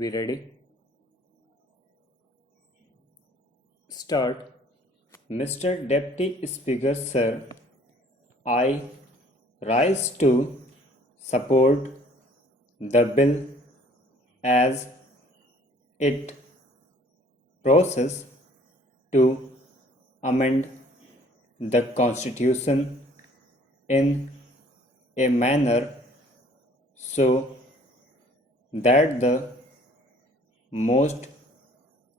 Be ready. Start. Mr. Deputy Speaker, sir, I rise to support the bill as it process to amend the Constitution in a manner so that the most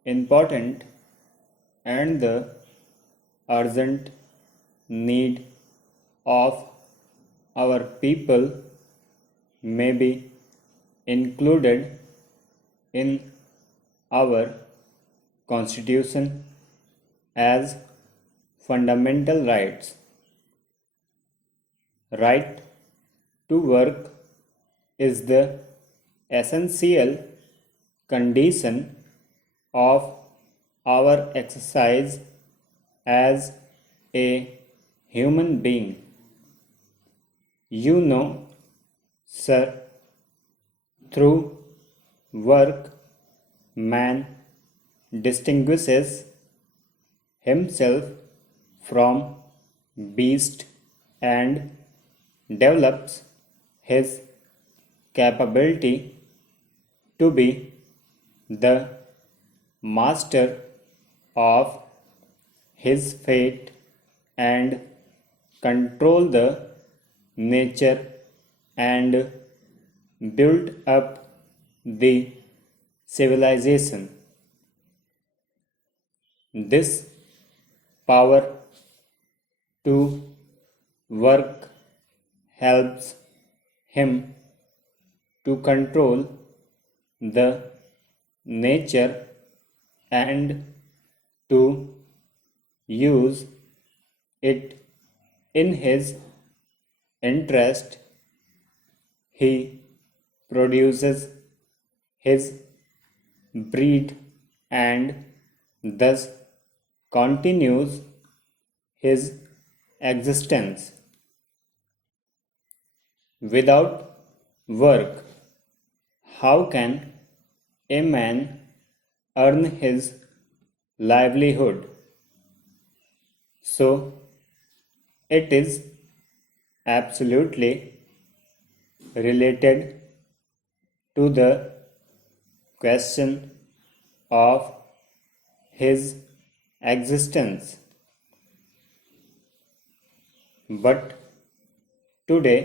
important and the urgent need of our people may be included in our Constitution as fundamental rights. Right to work is the essential condition of our exercise as a human being. You know, sir, through work man distinguishes himself from beast and develops his capability to be the master of his fate and control the nature and build up the civilization. This power to work helps him to control the nature and to use it in his interest. He produces his breed and thus continues his existence. Without work, how can a man earn his livelihood? So, it is absolutely related to the question of his existence. But today,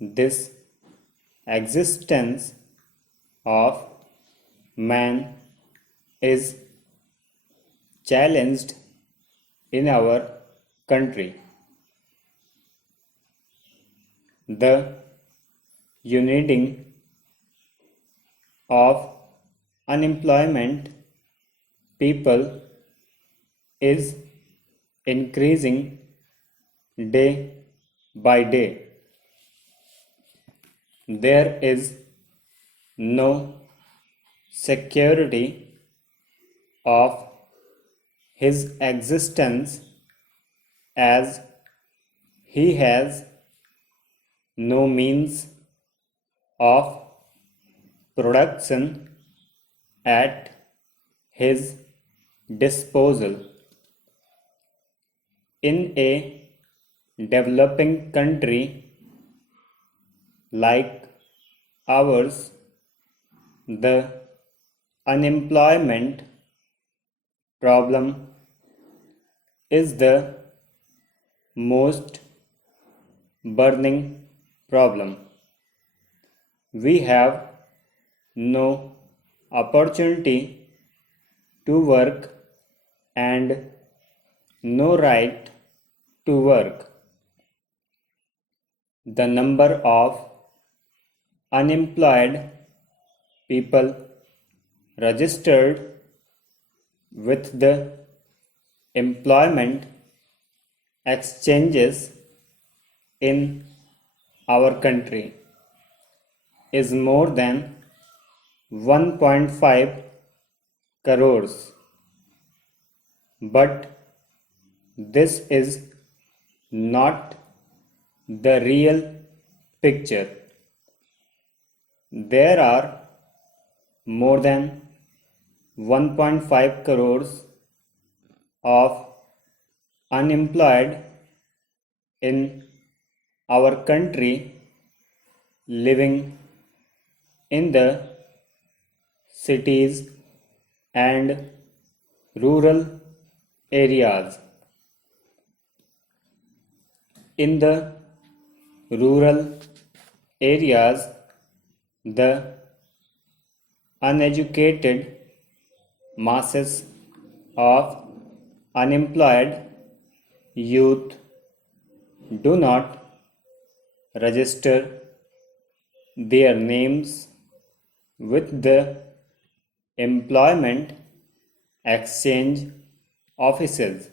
this existence of man is challenged in our country. The uniting of unemployment people is increasing day by day. There is no security of his existence as he has no means of production at his disposal. In a developing country like ours, the unemployment problem is the most burning problem. We have no opportunity to work and no right to work. The number of unemployed people registered with the employment exchanges in our country is more than 1.5 crores. But this is not the real picture. There are more than 1.5 crores of unemployed in our country living in the cities and rural areas. In the rural areas, the uneducated masses of unemployed youth do not register their names with the employment exchange offices.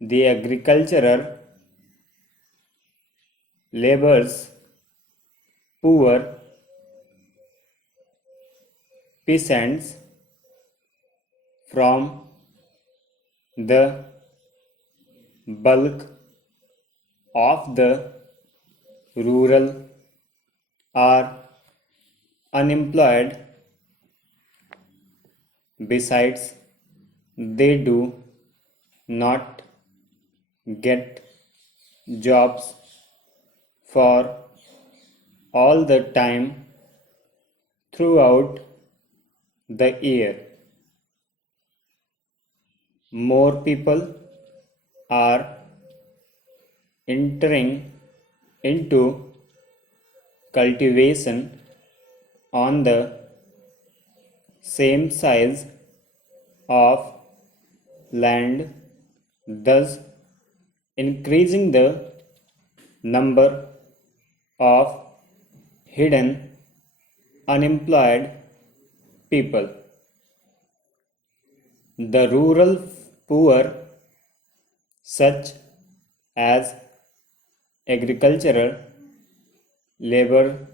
The agricultural laborers, poor peasants from the bulk of the rural are unemployed. Besides, they do not get jobs for all the time throughout the year. More people are entering into cultivation on the same size of land, thus increasing the number of hidden unemployed people. The rural poor, such as agricultural labor,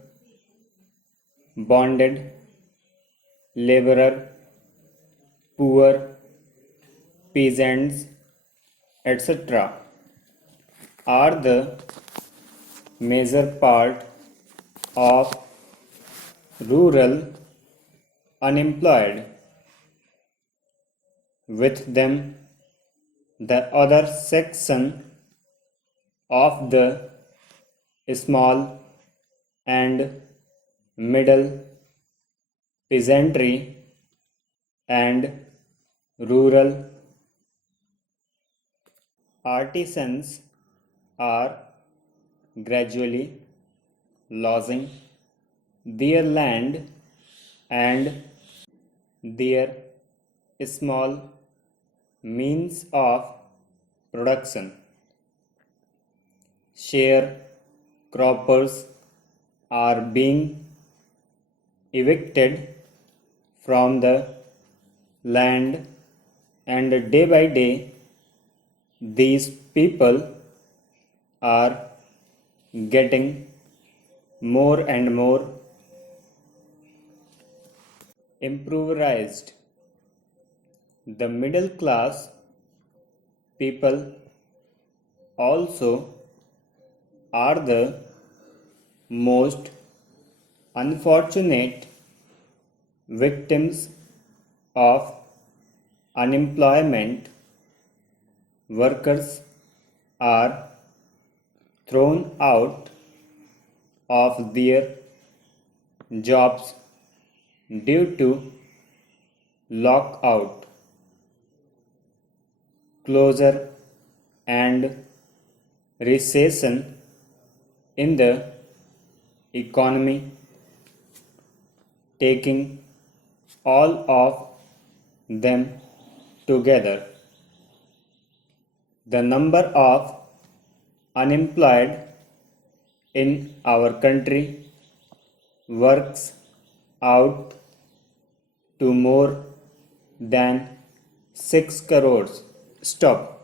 bonded laborer, poor peasants, etc., are the major part of rural unemployed. With them, the other section of the small and middle peasantry and rural artisans are gradually losing their land and their small means of production. Sharecroppers are being evicted from the land, and day by day, these people are getting more and more impoverished. The middle class people also are the most unfortunate victims of unemployment. Workers are thrown out of their jobs due to lockout, closure, and recession in the economy, taking all of them together. The number of unemployed in our country works out to more than 6 crores. Stop.